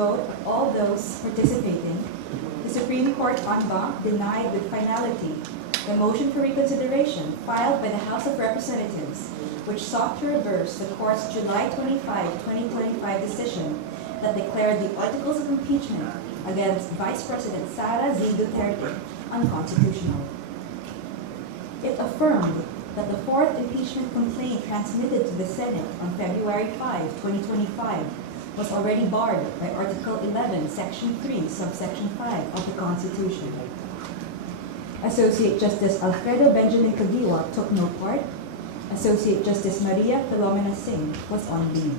vote of all those participating, the Supreme Court en banc denied with finality the motion for reconsideration filed by the House of Representatives, which sought to reverse the Court's July 25, 2025 decision that declared the articles of impeachment against Vice President Sara Duterte unconstitutional. It affirmed that the fourth impeachment complaint transmitted to the Senate on February 5, 2025 was already barred by Article 11, Section 3, Subsection 5 of the Constitution. Associate Justice Alfredo Benjamin Caviwa took no part. Associate Justice Maria Philomena Singh was on leave.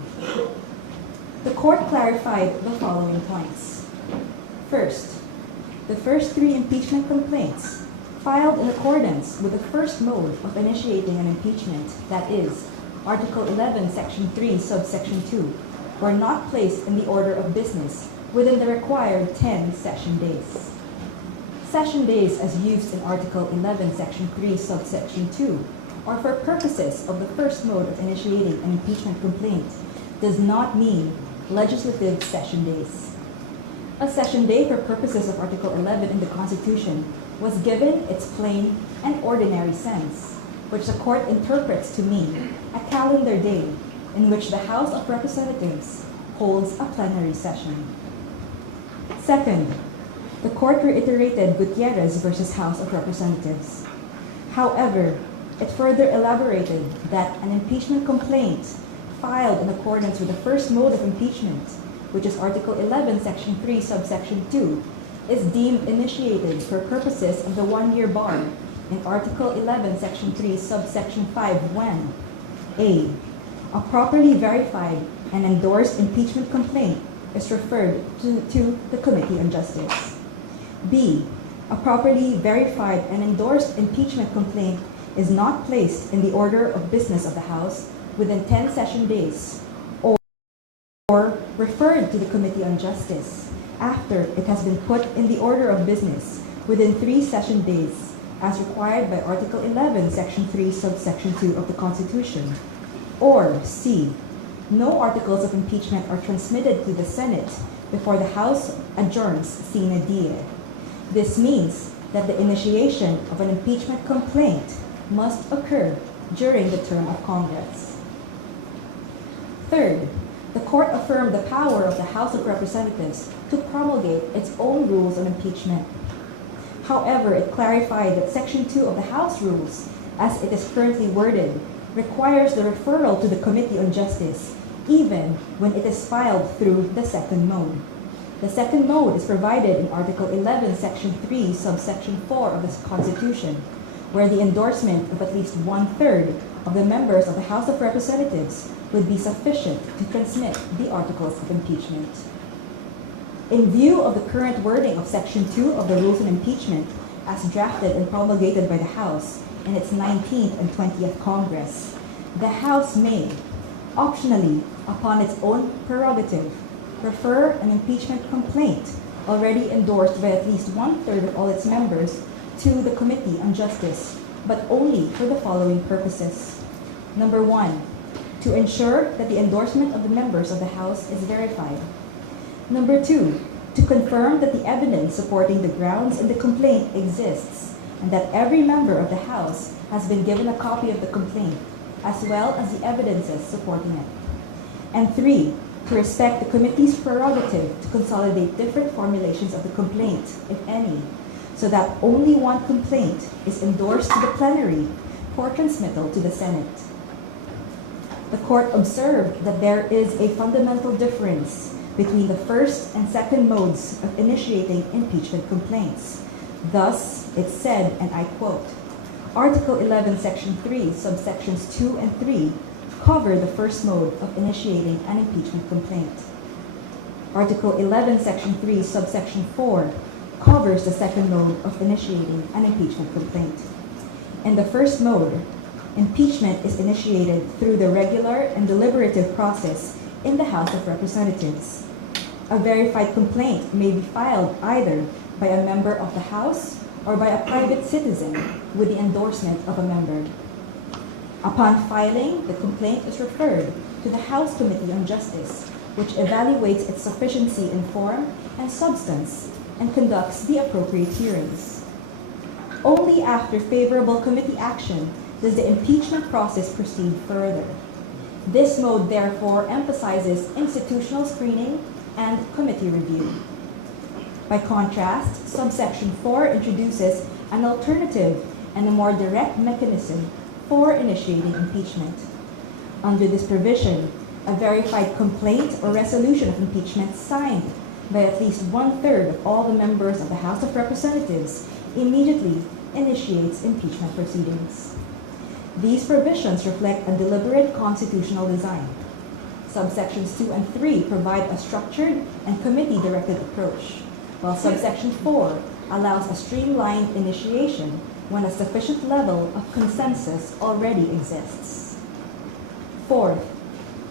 The Court clarified the following points. First, the first three impeachment complaints filed in accordance with the first mode of initiating an impeachment, that is, Article 11, Section 3, Subsection 2, were not placed in the order of business within the required 10 session days. Session days as used in Article 11, Section 3, Subsection 2, or for purposes of the first mode of initiating an impeachment complaint, does not mean legislative session days. A session day for purposes of Article 11 in the Constitution was given its plain and ordinary sense, which the Court interprets to mean a calendar day in which the House of Representatives holds a plenary session. Second, the Court reiterated Gutierrez versus House of Representatives. However, it further elaborated that an impeachment complaint filed in accordance with the first mode of impeachment, which is Article 11, Section 3, Subsection 2, is deemed initiated for purposes of the one-year bar in Article 11, Section 3, Subsection 5 when A. A properly verified and endorsed impeachment complaint is referred to the Committee on Justice. B. A properly verified and endorsed impeachment complaint is not placed in the order of business of the House within 10 session days or referred to the Committee on Justice after it has been put in the order of business within 3 session days as required by Article 11, Section 3, Subsection 2 of the Constitution. Or C. No articles of impeachment are transmitted to the Senate before the House adjourns sine die. This means that the initiation of an impeachment complaint must occur during the term of Congress. Third, the Court affirmed the power of the House of Representatives to promulgate its own rules on impeachment. However, it clarified that Section 2 of the House Rules, as it is currently worded, requires the referral to the Committee on Justice, even when it is filed through the second mode. The second mode is provided in Article 11, Section 3, Subsection 4 of the Constitution, where the endorsement of at least 1/3 of the members of the House of Representatives would be sufficient to transmit the articles of impeachment. In view of the current wording of Section 2 of the Rules on Impeachment, as drafted and promulgated by the House in its 19th and 20th Congress, the House may, optionally, upon its own prerogative, refer an impeachment complaint already endorsed by at least 1/3 of all its members to the Committee on Justice, but only for the following purposes. Number 1, to ensure that the endorsement of the members of the House is verified. Number 2, to confirm that the evidence supporting the grounds in the complaint exists and that every member of the House has been given a copy of the complaint, as well as the evidences supporting it. And 3, to respect the committee's prerogative to consolidate different formulations of the complaint, if any, so that only one complaint is endorsed to the plenary for transmittal to the Senate. The Court observed that there is a fundamental difference between the first and second modes of initiating impeachment complaints. Thus, it said, and I quote, Article 11, Section 3, subsections 2 and 3 cover the first mode of initiating an impeachment complaint. Article 11, Section 3, subsection 4 covers the second mode of initiating an impeachment complaint. In the first mode, impeachment is initiated through the regular and deliberative process in the House of Representatives. A verified complaint may be filed either by a member of the House or by a private citizen with the endorsement of a member. Upon filing, the complaint is referred to the House Committee on Justice which evaluates its sufficiency in form and substance and conducts the appropriate hearings. Only after favorable committee action does the impeachment process proceed further. This mode therefore emphasizes institutional screening and committee review. By contrast, subsection 4 introduces an alternative and a more direct mechanism for initiating impeachment. Under this provision, a verified complaint or resolution of impeachment signed by at least 1/3 of all the members of the House of Representatives immediately initiates impeachment proceedings. These provisions reflect a deliberate constitutional design. Subsections 2 and 3 provide a structured and committee-directed approach, while subsection 4 allows a streamlined initiation when a sufficient level of consensus already exists. Fourth,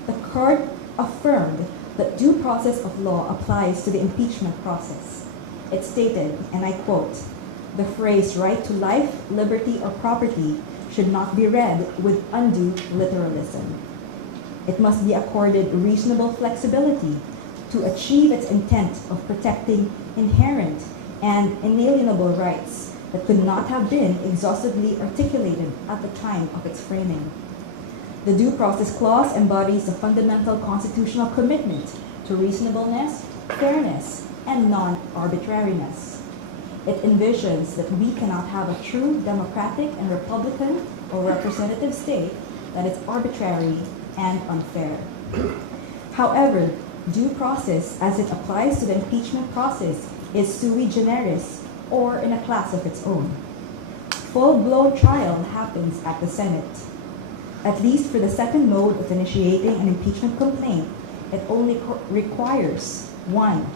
the court affirmed that due process of law applies to the impeachment process. It stated, and I quote, "The phrase right to life, liberty, or property should not be read with undue literalism. It must be accorded reasonable flexibility to achieve its intent of protecting inherent and inalienable rights that could not have been exhaustively articulated at the time of its framing. The Due Process Clause embodies a fundamental constitutional commitment to reasonableness, fairness, and non-arbitrariness. It envisions that we cannot have a true democratic and republican or representative state that is arbitrary and unfair. However, due process as it applies to the impeachment process is sui generis or in a class of its own. Full-blown trial happens at the Senate. At least for the second mode of initiating an impeachment complaint, it only requires 1.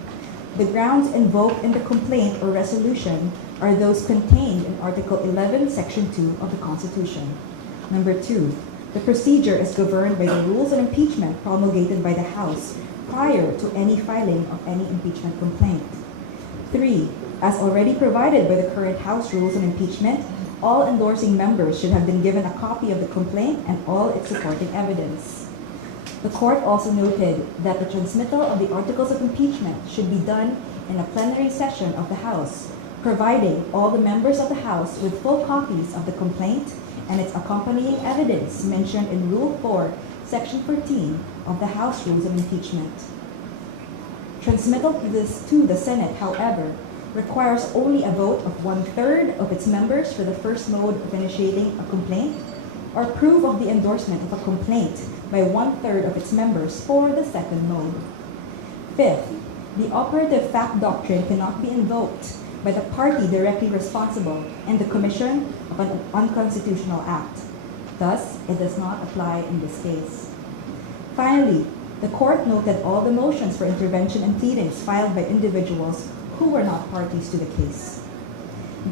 The grounds invoked in the complaint or resolution are those contained in Article 11, Section 2 of the Constitution. Number 2, the procedure is governed by the rules on impeachment promulgated by the House prior to any filing of any impeachment complaint. 3, as already provided by the current House rules on impeachment, all endorsing members should have been given a copy of the complaint and all its supporting evidence. The court also noted that the transmittal of the articles of impeachment should be done in a plenary session of the House, providing all the members of the House with full copies of the complaint and its accompanying evidence mentioned in Rule 4, Section 14 of the House Rules of Impeachment. Transmittal to the Senate, however, requires only a vote of 1/3 of its members for the first mode of initiating a complaint, or proof of the endorsement of a complaint by 1/3 of its members for the second mode. Fifth, the operative fact doctrine cannot be invoked by the party directly responsible in the commission of an unconstitutional act. Thus, it does not apply in this case. Finally, the court noted all the motions for intervention and pleadings filed by individuals who were not parties to the case.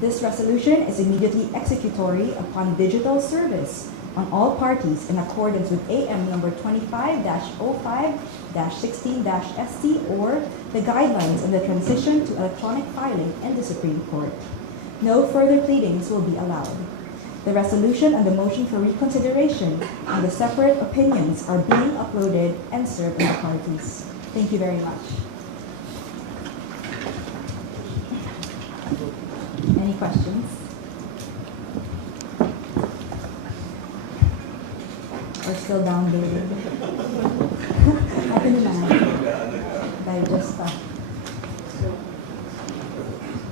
This resolution is immediately executory upon digital service on all parties in accordance with AM number 25-05-16-SC or the guidelines on the transition to electronic filing in the Supreme Court. No further pleadings will be allowed. The resolution and the motion for reconsideration and the separate opinions are being uploaded and served to the parties. Thank you very much. Any questions? Or still downloading? Open na. Digest pa.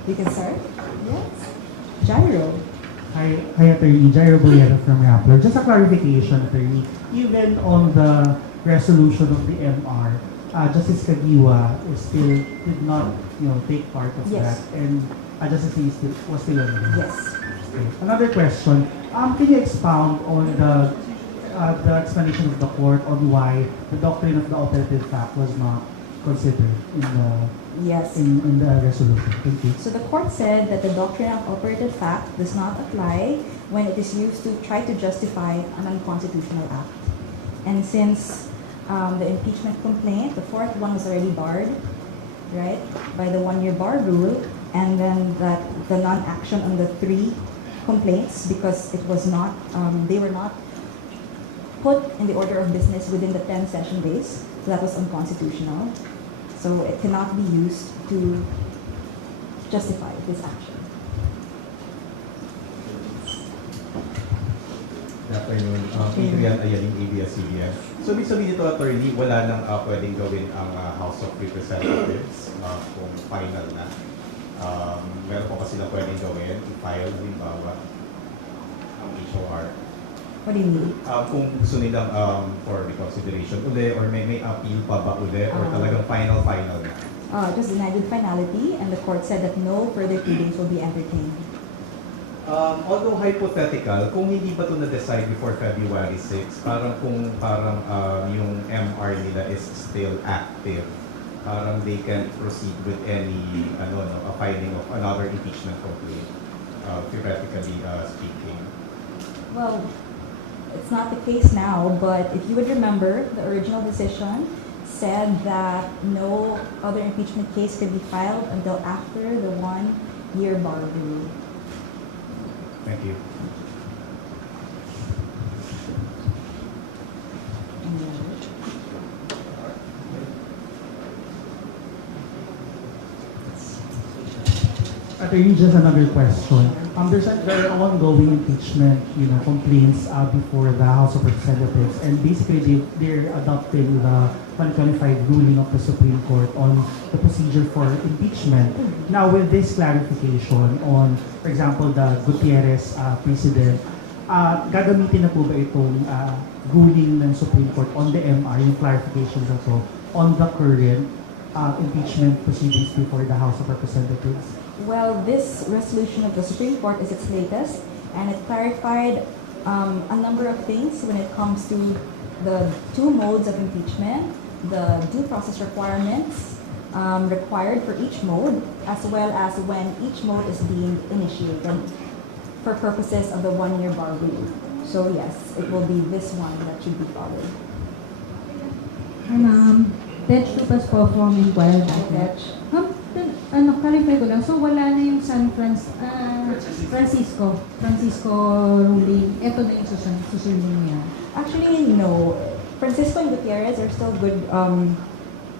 You can start? Yes. Gyro. Hi, Attorney. Gyro Boyero from Rappler. Just a clarification, Attorney. Even on the resolution of the MR, Justice Kagiwa did not, take part of Yes. that, and Justice Lee was still on there. Yes. Okay. Another question. Can you expound on the explanation of the court on why the doctrine of the operative fact was not considered in the Yes. in the resolution? Thank you. So the court said that the doctrine of operative fact does not apply when it is used to try to justify an unconstitutional act. And since the impeachment complaint, the fourth one was already barred, right, by the 1-year bar rule, and then that the non-action on the 3 complaints because it was not, they were not put in the order of business within the 10 session days. So that was unconstitutional. So it cannot be used to justify this action. Good afternoon. Adrian Ayaling, ABS-CBN. So, ibig sabihin dito, attorney, wala nang pwedeng gawin ang House of Representatives kung final na. Meron po kasi na pwedeng gawin, i-file, halimbawa, ang HOR. What do you mean? Kung gusto nilang for reconsideration uli, or may appeal pa ba uli, or talagang final na. It was denied with finality, and the court said that no further pleadings will be entertained. Although hypothetical, kung hindi ba ito na-decide before February 6, parang yung MR nila is still active, parang they can proceed with any a filing of another impeachment complaint, theoretically speaking. Well, it's not the case now, but if you would remember, the original decision said that no other impeachment case could be filed until after the 1-year bar rule. Thank you. Any other? Attorney, just another question. There are ongoing impeachment, complaints before the House of Representatives, and basically they're adopting the 2025 ruling of the Supreme Court on the procedure for impeachment. Now, with this clarification on, for example, the Gutierrez precedent, gagamitin na po ba itong ruling ng Supreme Court on the MR, yung clarifications na to, on the current impeachment proceedings before the House of Representatives? Well, this resolution of the Supreme Court is its latest, and it clarified a number of things when it comes to the two modes of impeachment, the due process requirements required for each mode, as well as when each mode is being initiated for purposes of the 1-year bar rule. So yes, it will be this one that should be followed. Detch Tupas po from Inquired Detch. Clarify ko lang. So, wala na yung Francisco ruling. Ito na yung susundin niya. Actually, no. Francisco and Gutierrez are still good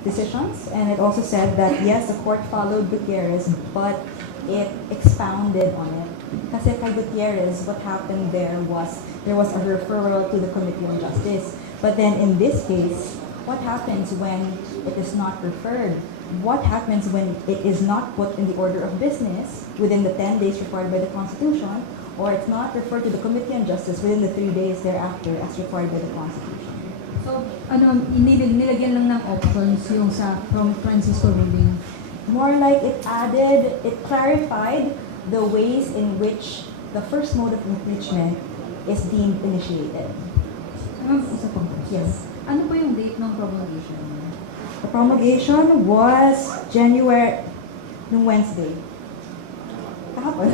decisions, and it also said that yes, the court followed Gutierrez, but it expounded on it. Kasi kay Gutierrez, what happened there was a referral to the Committee on Justice. But then in this case, what happens when it is not referred? What happens when it is not put in the order of business within the 10 days required by the Constitution, or it's not referred to the Committee on Justice within the 3 days thereafter as required by the Constitution? So, nilagyan lang ng options yung sa from Francisco ruling. More like it clarified the ways in which the first mode of impeachment is deemed initiated. Isa pang question. Yes. Ano po yung date ng promulgation? The promulgation was nung Wednesday. Kahapon.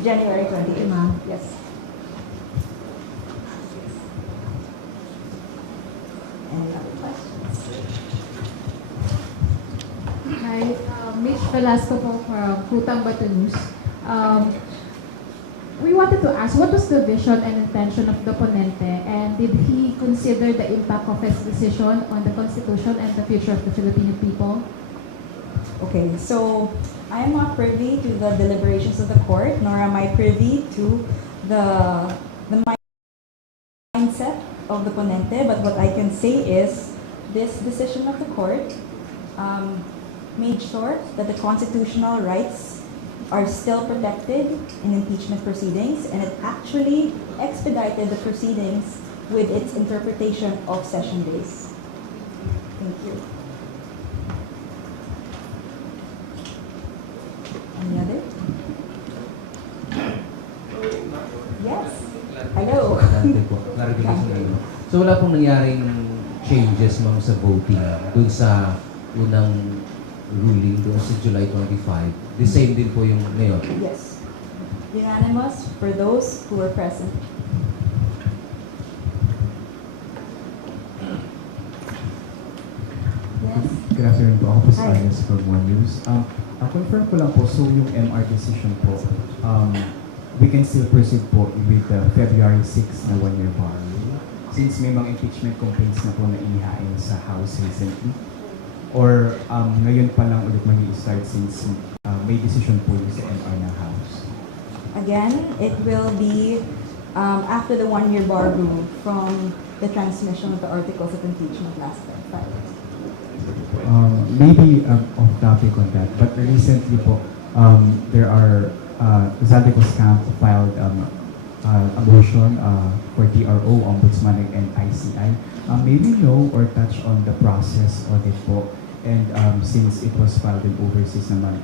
January 28. Yes. Any other questions? Hi, Mitch Velasco po from Kutang Bato News. We wanted to ask, what was the vision and intention of the ponente, and did he consider the impact of his decision on the Constitution and the future of the Filipino people? Okay, so I am not privy to the deliberations of the court, nor am I privy to the mindset of the ponente, but what I can say is this decision of the court made sure that the constitutional rights are still protected in impeachment proceedings, and it actually expedited the proceedings with its interpretation of session days. Thank you. Any other? Yes. Hello. Clarification lang. So wala pong nangyaring changes ma'am sa voting dun sa unang ruling doon sa July 25. The same din po yung ngayon. Yes. Unanimous for those who were present. Yes. Good afternoon po. Ako po si Hi. Agnes from One News. Confirm ko lang po, so yung MR decision po, we can still proceed po with the February 6 na 1-year bar. since may mga impeachment complaints na po na inihain sa House recently? Or ngayon pa lang ulit mag-i-start since may decision po yung sa MR ng House? Again, it will be after the one-year bar rule from the transmission of the articles of impeachment last Friday. Maybe off topic on that, but recently po, there are, Zaldico's camp filed a motion for DRO, Ombudsman, and ICI. May we know or touch on the process of it po? And since it was filed in overseas naman,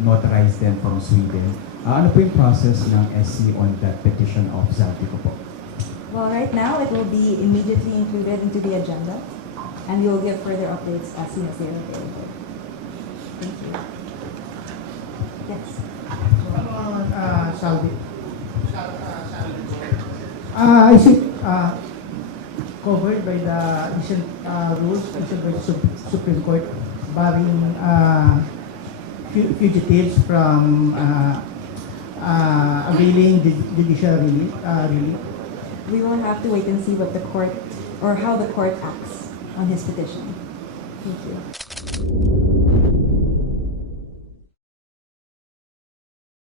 notarized then from Sweden, ano po yung process ng SC on that petition of Zaldico po? Well, right now, it will be immediately included into the agenda, and we will give further updates as soon as they are available. Thank you. Yes. Saudi. I think covered by the recent rules issued by the Supreme Court barring fugitives from availing judicial relief. We will have to wait and see what the court, or how the court acts on his petition. Thank you.